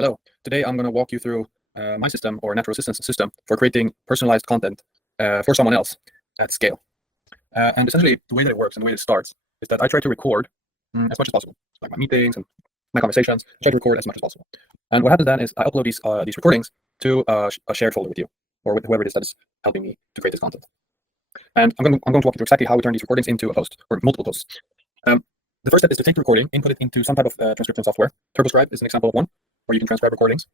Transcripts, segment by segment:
Hello. Today I'm going to walk you through my system or natural assistance system for creating personalized content for someone else at scale. And essentially, the way that it works and the way it starts is that I try to record as much as possible, like my meetings and my conversations. I try to record as much as possible. And what happens then is I upload these recordings to a shared folder with you or with whoever it is that is helping me to create this content. And I'm going to walk you through exactly how we turn these recordings into a post or multiple posts. The first step is to take the recording, input it into some type of transcription software. TurboScribe is an example of one, where you can transcribe recordings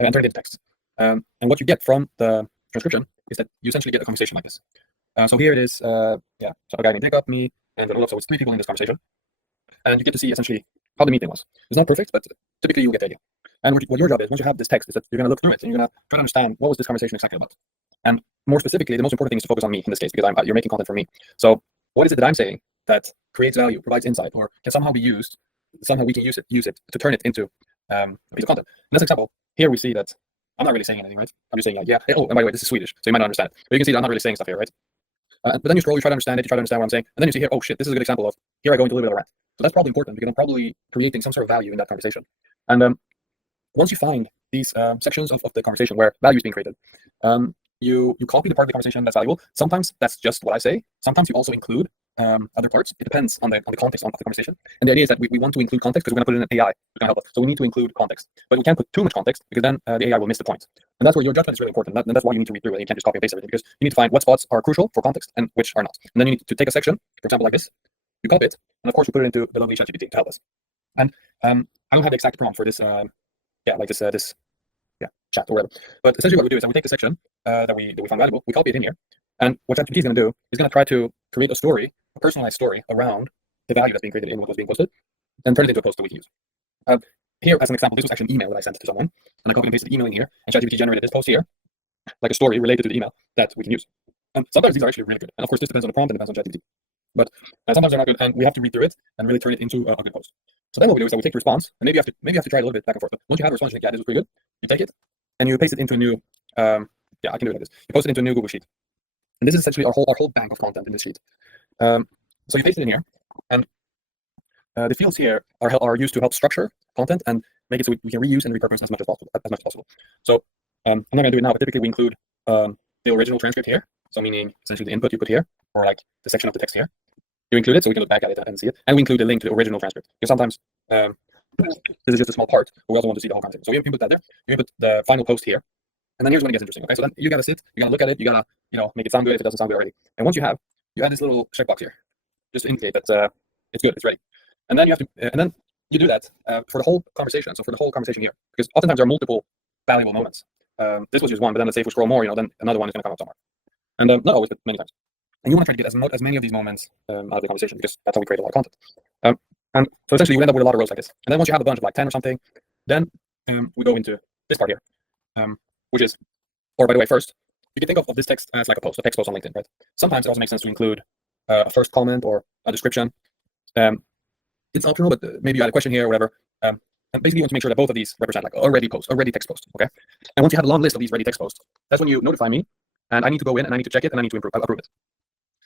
and turn it into text. And what you get from the transcription is that you essentially get a conversation like this. So here it is, so a guy named Jacob, me, and so it's three people in this conversation. And you get to see essentially how the meeting was. It's not perfect, but typically you'll get the idea. And what your job is, once you have this text, is that you're going to look through it and you're going to try to understand what was this conversation exactly about. And more specifically, the most important thing is to focus on me in this case, because you're making content for me. So what is it that I'm saying that creates value, provides insight, or can somehow be used, somehow we can use it to turn it into a piece of content. In this example, here we see that I'm not really saying anything, right? I'm just saying like, yeah, oh, and by the way, this is Swedish, so you might not understand it. But you can see that I'm not really saying stuff here, right? But then you scroll, you try to understand it, you try to understand what I'm saying, and then you see here, oh shit, this is a good example of, here I go into a little bit of a rant. So that's probably important because I'm probably creating some sort of value in that conversation. And once you find these sections of the conversation where value is being created, you copy the part of the conversation that's valuable. Sometimes that's just what I say. Sometimes you also include other parts. It depends on the context of the conversation. And the idea is that we want to include context because we're going to put it in an AI. It's going to help us. So we need to include context. But we can't put too much context because then the AI will miss the point. And that's where your judgment is really important. And that's why you need to read through it. You can't just copy and paste everything because you need to find what spots are crucial for context and which are not. And then you need to take a section, for example, like this. You copy it. And of course, you put it into the lovely ChatGPT to help us. And I don't have the exact prompt for this, chat or whatever. But essentially what we do is that we take the section that we find valuable, we copy it in here. And what ChatGPT is going to do is going to try to create a story, a personalized story around the value that's being created in what was being posted, and turn it into a post that we can use. Here, as an example, this was actually an email that I sent to someone, and I copied and pasted the email in here, and ChatGPT generated this post here, like a story related to the email that we can use. And sometimes these are actually really good. And of course, this depends on the prompt and depends on ChatGPT. But sometimes they're not good, and we have to read through it and really turn it into a good post. So then what we do is that we take the response, and maybe you have to try it a little bit back and forth. But once you have a response, you think, yeah, this was pretty good. You take it and you paste it into a new, I can do it like this. You post it into a new Google Sheet. And this is essentially our whole bank of content in this sheet. So you paste it in here, and the fields here are used to help structure content and make it so we can reuse and repurpose as much as possible. So I'm not going to do it now, but typically we include the original transcript here. So meaning essentially the input you put here, or like the section of the text here. You include it so we can look back at it and see it. And we include the link to the original transcript. Because sometimes this is just a small part, but we also want to see the whole content. So you can put that there. You can put the final post here. And then here's when it gets interesting. Okay, so then you gotta sit, you gotta look at it, you gotta, make it sound good if it doesn't sound good already. And once you add this little checkbox here, just to indicate that it's good, it's ready. And then you do that for the whole conversation. So for the whole conversation here, because oftentimes there are multiple valuable moments. This was just one, but then let's say if we scroll more, then another one is gonna come up somewhere. And not always, but many times. And you want to try to get as many of these moments out of the conversation because that's how we create a lot of content. And so essentially you end up with a lot of rows like this. And then once you have a bunch of like 10 or something, then we go into this part here, which is, or by the way, first, you can think of this text as like a text post on LinkedIn, right? Sometimes it also makes sense to include a first comment or a description. It's optional, but maybe you add a question here or whatever. And basically you want to make sure that both of these represent like a ready text post, okay? And once you have a long list of these ready text posts, that's when you notify me, and I need to go in and I need to check it and I need to approve it.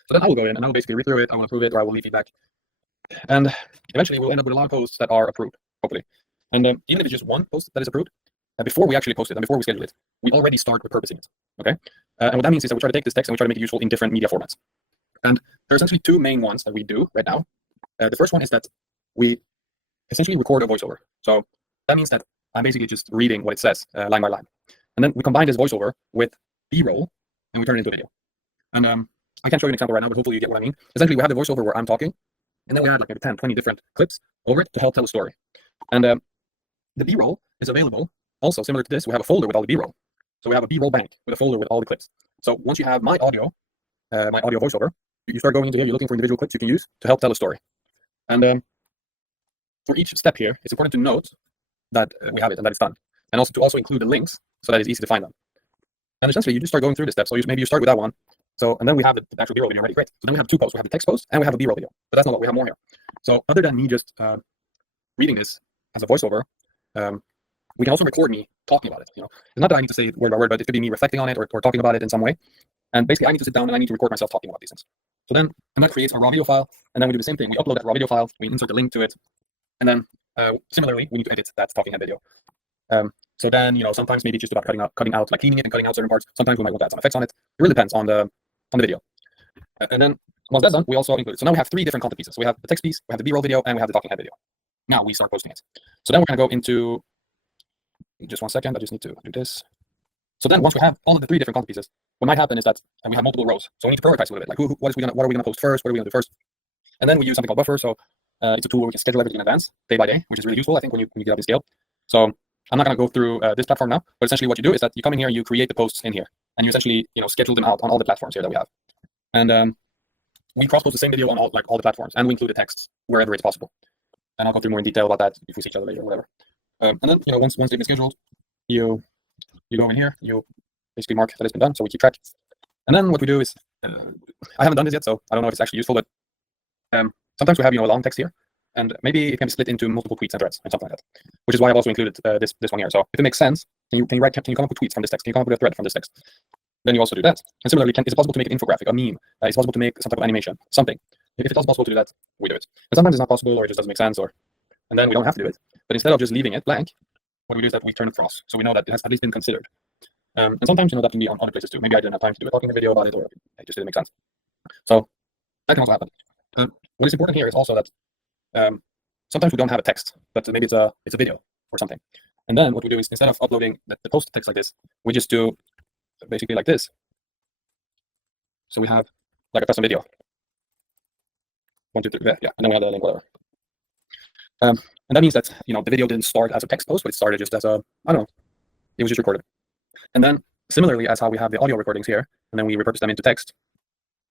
So then I will go in and I will basically read through it, I will approve it, or I will leave feedback. And eventually we'll end up with a lot of posts that are approved, hopefully. And even if it's just one post that is approved, before we actually post it and before we schedule it, we already start repurposing it, okay? And what that means is that we try to take this text and we try to make it useful in different media formats. And there are essentially two main ones that we do right now. The first one is that we essentially record a voiceover. So that means that I'm basically just reading what it says line by line. And then we combine this voiceover with B-roll and we turn it into a video. And I can't show you an example right now, but hopefully you get what I mean. Essentially, we have the voiceover where I'm talking, and then we add like maybe 10, 20 different clips over it to help tell a story. And the B-roll is available also similar to this. We have a folder with all the B-roll. So we have a B-roll bank with a folder with all the clips. So once you have my audio voiceover, you start going into here, you're looking for individual clips you can use to help tell a story. And for each step here, it's important to note that we have it and that it's done. And also to include the links so that it's easy to find them. And essentially, you just start going through the steps. So maybe you start with that one. So, and then we have the actual B-roll video ready. Great. So then we have two posts. We have the text post and we have a B-roll video. But that's not what we have more here. So other than me just reading this as a voiceover, we can also record me talking about it. It's not that I need to say it word by word, but it could be me reflecting on it or talking about it in some way. And basically, I need to sit down and I need to record myself talking about these things. So then, and that creates a raw video file. And then we do the same thing. We upload that raw video file. We insert the link to it. And then similarly, we need to edit that talking head video. So then, sometimes maybe it's just about cutting out, like cleaning it and cutting out certain parts. Sometimes we might want to add some effects on it. It really depends on the video. And then once that's done, we also include it. So now we have 3 different content pieces. We have the text piece, we have the B-roll video, and we have the talking head video. Now we start posting it. So then we're going to go into, just 1 second, I just need to do this. So then once we have all of the 3 different content pieces, what might happen is that we have multiple rows. So we need to prioritize a little bit, like what are we going to post first? What are we going to do first? And then we use something called Buffer. So it's a tool where we can schedule everything in advance, day by day, which is really useful, I think, when you get up in scale. So I'm not going to go through this platform now, but essentially what you do is that you come in here, you create the posts in here, and you essentially schedule them out on all the platforms here that we have. And we cross-post the same video on all the platforms, and we include the texts wherever it's possible. And I'll go through more in detail about that if we see each other later or whatever. And then once they've been scheduled, you go in here, you basically mark that it's been done, so we keep track. And then what we do is, I haven't done this yet, so I don't know if it's actually useful, but sometimes we have a long text here, and maybe it can be split into multiple tweets and threads and something like that, which is why I've also included this one here. So if it makes sense, can you come up with tweets from this text? Can you come up with a thread from this text? Then you also do that. And similarly, is it possible to make an infographic, a meme? Is it possible to make some type of animation, something? If it's possible to do that, we do it. But sometimes it's not possible, or it just doesn't make sense, and then we don't have to do it. But instead of just leaving it blank, what we do is that we turn it cross, so we know that it has at least been considered. And sometimes that can be on other places too. Maybe I didn't have time to do a talking video about it, or it just didn't make sense. So that can also happen. What is important here is also that sometimes we don't have a text, but maybe it's a video or something. And then what we do is, instead of uploading the post text like this, we just do basically like this. So we have like a custom video. 1, 2, 3, yeah, and then we have the link, whatever. And that means that the video didn't start as a text post, but it started just as a, I don't know, it was just recorded. And then similarly as how we have the audio recordings here, and then we repurpose them into text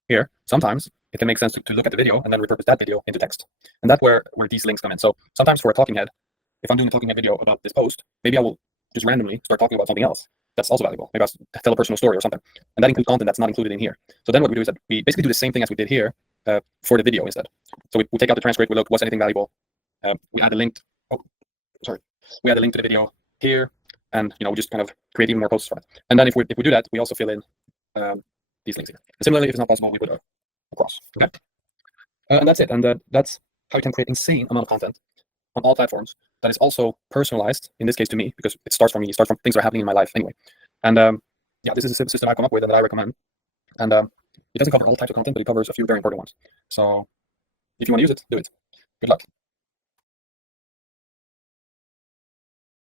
here, sometimes it can make sense to look at the video and then repurpose that video into text. And that's where these links come in. So sometimes for a talking head, if I'm doing a talking head video about this post, maybe I will just randomly start talking about something else that's also valuable. Maybe I'll tell a personal story or something. And that includes content that's not included in here. So then what we do is that we basically do the same thing as we did here for the video instead. So we take out the transcript, we look, what's anything valuable? We add a link. We add a link to the video here, and we just kind of create even more posts from it. And then if we do that, we also fill in these links here. And similarly, if it's not possible, we put a cross. Okay, and that's it. And that's how you can create insane amount of content on all platforms that is also personalized. In this case, to me, because it starts from me. It starts from things that are happening in my life anyway. And yeah, this is a system I come up with and that I recommend. And it doesn't cover all types of content, but it covers a few very important ones. So if you want to use it, do it. Good luck.